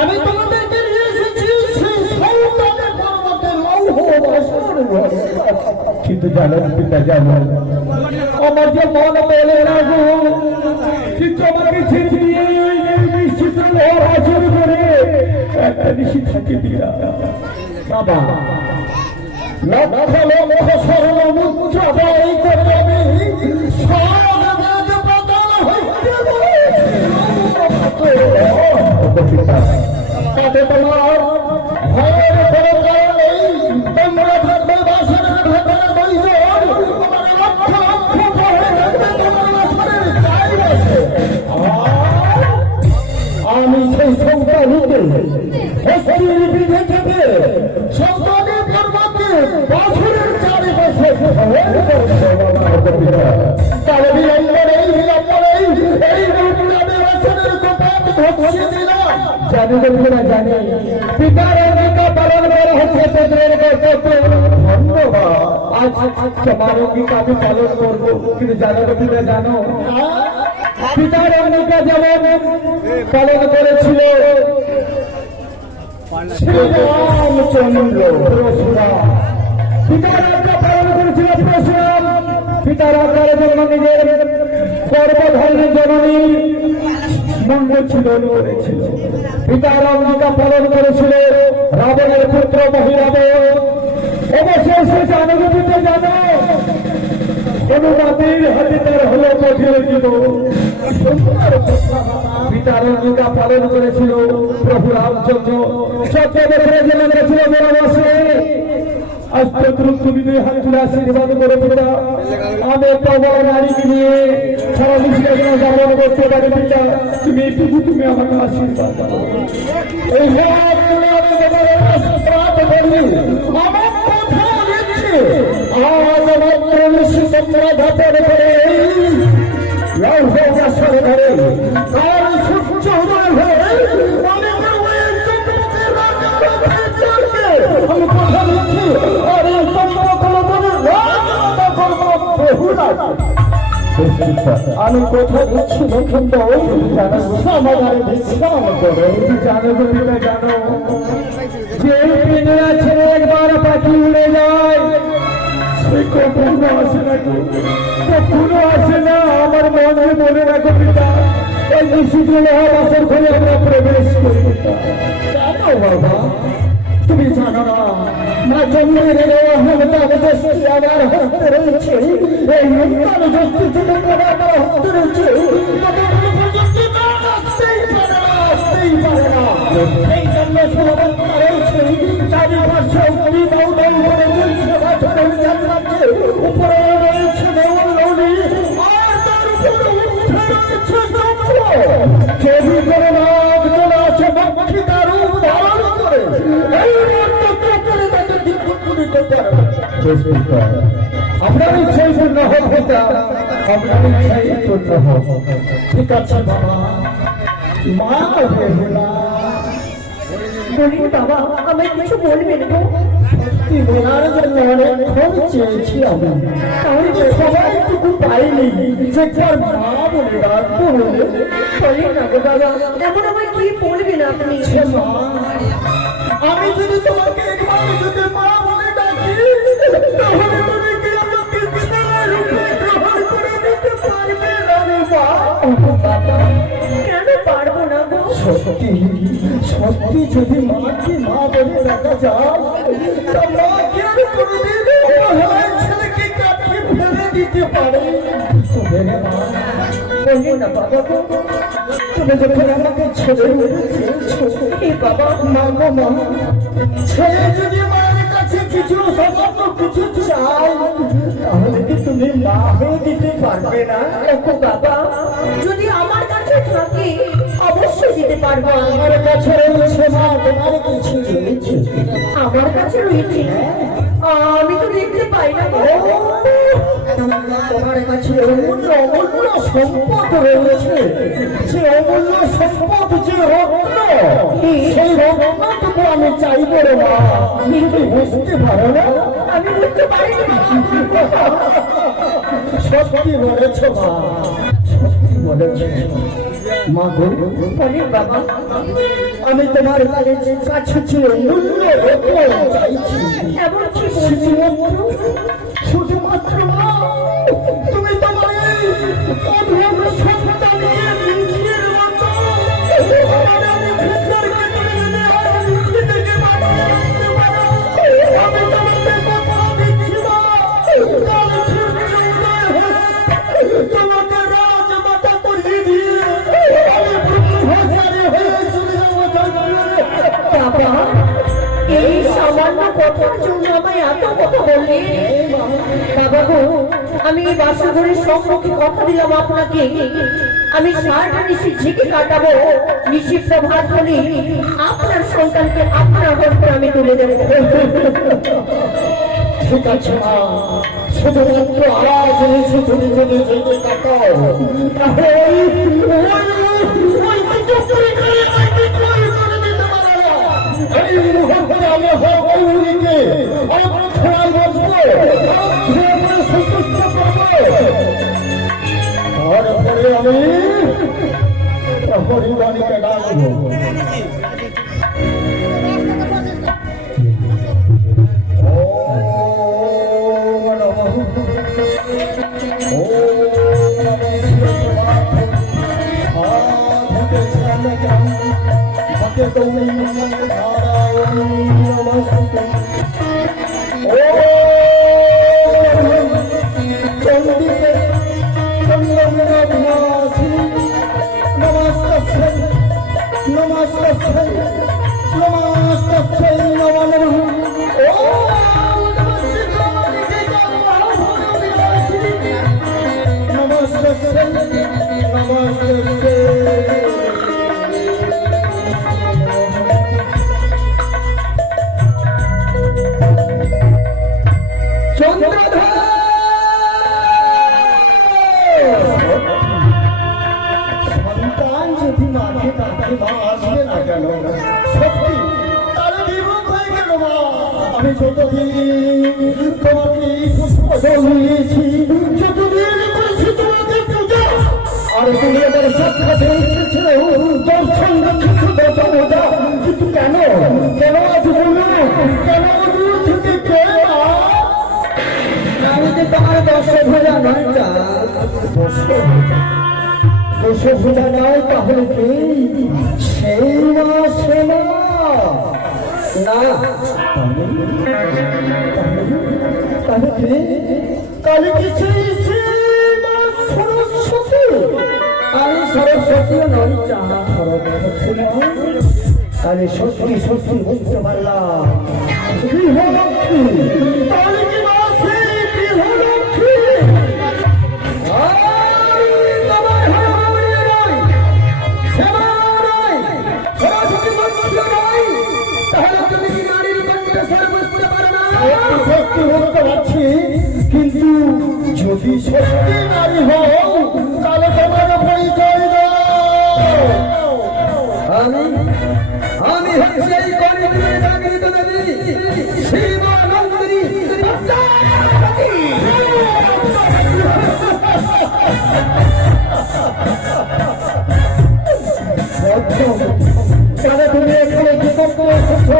আমি তোমাদেরকে নিয়ে এসেছি সন্তানের পর্বতের লৌহ বাসর ঘরে। কিন্তু জানো পিতা, জানো আমার যে মন বলে না গো, কিন্তু আমাকে ছেড়ে দিয়ে নিশ্চিত লৌহ বাসর ঘরে একটা নিশি থাকে দিয়া বাবা। লক্ষ লক্ষ সরল মুদ্র বই করে আমি সর্ববেদ প্রদান হইতে তাতে তোমার ভয়ের কোনো কারণ নেই। তোমরা থাকবে বাসনের ভেতরে দুইজন, তোমার লক্ষ লক্ষ ভয়ে থাকবে তোমার বাসনের চারিপাশে। আমি সেই সন্তানকে হস্তির বিধে থেকে সন্তানের পর্বতে বাসনের চারিপাশে তাহলে বিলম্ব নেই, বিলম্ব নেই। এই রূপনামে বাসনের গোপাত ধসিয়ে দিলাম। জানি না জানি পিতার অঙ্গীকার পালন করা হচ্ছে পুত্রের কর্তব্য। ধন্যবাদ। আজ তোমার অঙ্গীকার আমি পালন করবো, কিন্তু জানো পিতা, জানো পিতার অঙ্গীকার যেমন পালন করেছিল শ্রীরামচন্দ্র পরশুরাম, পিতার আজ্ঞা পালন করেছিল পরশুরাম। পিতার আজ্ঞার জন্য নিজের গর্ভধারণের জননী মণ্ডছিদন করেছিল। পিতার অঙ্গীকার পালন করেছিল রাবণের পুত্র মহিরাব। অবশেষে জানগতিতে জানো অনুমতির হাতে তার হলো কঠিন জীবন। পিতার অঙ্গীকার পালন করেছিল প্রভু রামচন্দ্র। 14 বছরে জন্ম করেছিল বনবাসে। আজ তুমি দুই হাত তুলে আশীর্বাদ করে পিতা, আমি একটা বড় নারীকে নিয়ে সারা বিশ্বে যাপন করতে পারি পিতা। তুমি এইটুকু তুমি আমাকে আশীর্বাদ করো। এই হাত তুলে আমি তোমার আশীর্বাদ করি। আমার কথা দিচ্ছি আজ মাত্র নিশ্চিত ধাপন করে লৌহ বাসর ঘরে কাল সূর্য উদয় হয়ে আমি কথা দিচ্ছি আর এই আমি কথা দিচ্ছি কিন্তু সমাধানে বিশ্রাম করে। জানো পিতা, জানো যে পিঁজরা ছেড়ে একবার পাখি উড়ে যায় সে কখনো আসে না, কখনো আসে না। আমার মনে মনে রাখো পিতা, এই নিশিগুলো বাসর ঘরে আমরা প্রবেশ করি পিতা। জানো বাবা, তুমি জানো না মা জন্মের আমার হস্তে রয়েছে। এই নূতন যষ্টি যদি আমার হস্তে রয়েছে আসতেই পারে না। এই জন্য সমাবর্তা রয়েছে চারিপাশে অগ্নি দৌড় করে চলছে বাছরের যাত্রাচ্ছে। উপরে রয়েছে দেউল লৌলি আর তার উপরে উঠে রয়েছে চন্দ্র। যদি করে নাগ চলে আসে পক্ষী তার রূপ ধারণ করে এই আপনার ইচ্ছাই পূর্ণ হোক পিতা, আপনার ইচ্ছাই পূর্ণ হোক। ঠিক আছে বাবা। মা বলি বাবা, আমায় কিছু বলবেন গো? সত্যি বলার জন্য অনেকক্ষণ চেয়েছি আমি, তাহলে সবাইটুকু পাইনি যে তার মা বলে রাখবো। বলি না গো বাবা, এমন আমায় কি বলবেন আপনি? আমি যদি তোমাকে একবার যদি মা বলে ডাকি তাহলে তুমি কি আমাকে ছেলের রূপে গ্রহণ করে নিতে পারবে না রে মা? কেন পারবো না গো? সত্যি সত্যি যদি মাকে মা বলে ডাকা যায় তা মা কি আর কোনোদিন অবহেলায় ছেলেকে কাটিয়ে ফেলে দিতে পারে? তবে রে মা, বলি না বাবা গো, তুমি যখন আমাকে ছেড়ে বাবা মা গো মা, ছেলে যদি মায়ের কাছে কিছু সামান্য কিছু চাই তাহলে কি তুমি মা হয়ে দিতে পারবে না? দেখো বাবা, যদি আমার কাছে থাকে অবশ্যই দিতে পারবো। আমার কাছে রয়েছে মা, তোমার কিছু রয়েছে? আমার কাছে রয়েছে, আমি তো দেখতে পাই না গো। তোমার কাছে অমূল্য অমূল্য সম্পদ রয়েছে। সে অমূল্য সম্পদ যে রত্ন, সেই রত্নটুকু আমি চাইবো রে মা। তুমি বুঝতে পারো না? আমি বুঝতে পারি না। সত্যি বলেছ মা, সত্যি বলেছ। মা গো, বলে বাবা, আমি তোমার কাছে ছিল মূল্য চাইছি। এমন কি বলছো? শুধুমাত্র মা, তুমি তোমার এই অধম সন্তানকে নিজের মতো আমার মুখের কেটে আর নিজে থেকে বাঁচিয়ে রাখতে পারো। আমি তোমাকে কথা দিচ্ছি না, কাল সূর্য উদয় হলে তোমাকে রাজমাতা করিয়ে দিয়ে আমি ব্রহ্মচারী হয়ে চলে যাবো। বাবা, এই সামান্য কথার জন্য আমায় এত কথা বললে? বাবা গো, আমি এই বাসাঘরের সম্মুখে কথা দিলাম আপনাকে, আমি সারাটা নিশি ঝেঁকে কাটাবো, নিশি প্রভাত হলে আপনার সন্তানকে আপনার হস্তে আমি তুলে দেবো। ঠিক আছে মা, শুধুমাত্র আওয়াজ নিচে তুমি যদি যেতে কাটাও, তাহলে ওই বিচক্ষণী করে ওই বিক্রয় করে দিতে পারো না। এই মুহূর্তে আমি গৌরীকে অক্ষয় বসবো, অক্ষয় সন্তুষ্ট করবো। তারপরে আমি হরিবাণীকে ডাকবো। সন্তান যদি মাকে ডাকে মা আসবে না কেন? সত্যি তার বিপদ হয়ে গেল মা। আমি যতদিন তোমাকে পুষ্প দিয়েছি, যতদিন করেছি তোমাকে পূজা, আর তুমি এবার সাক্ষাতে এসেছিল দর্শন দেখেছো দশা মজা, কিন্তু কেন কেন আজ বললো, কেন দূর থেকে কেন? আমি যে তোমার দশে ভোজা নয়, দশে ভোজা নয়, তাহলে কি সেই মা সে না? তাহলে কি কালী কি সেই মা সরস্বতী? আমি সরস্বতীও নয়, সরস্বতী নয়, তাহলে সত্যি সত্যি বুঝতে পারলাম গৃহলক্ষ্মী। তাহলে কি মা সেই গৃহলক্ষ্মী? সত্যি বুঝতে পারছি, কিন্তু যদি সত্যি নারী হও তাহলে তোমার পরিচয় দাও। আমি হচ্ছে এই কলিযুগের জাগরিত দেবী শিবানন্দিনী। তাহলে তুমি এখানে কি করতে এসেছো?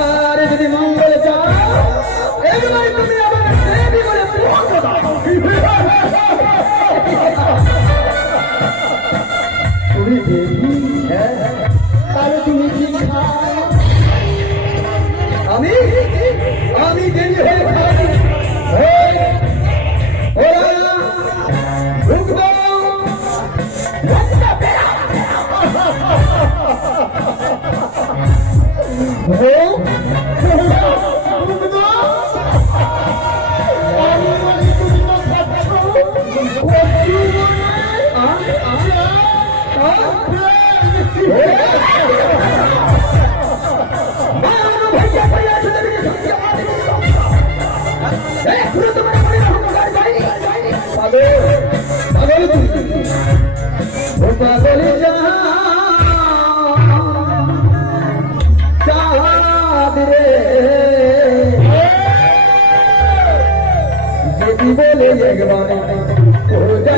আর যদি মঙ্গল চাও, এবার তুমি আমার দেবী বলে তুমি দেবী? তাহলে তুমি কি খাও? আমি দেবী হয়ে খাই। একবার খোঁজা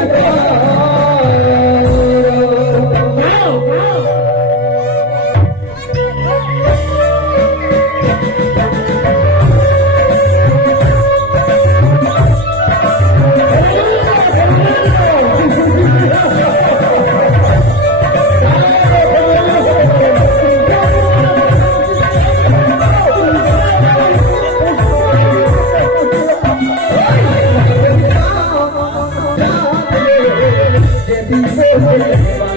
যদি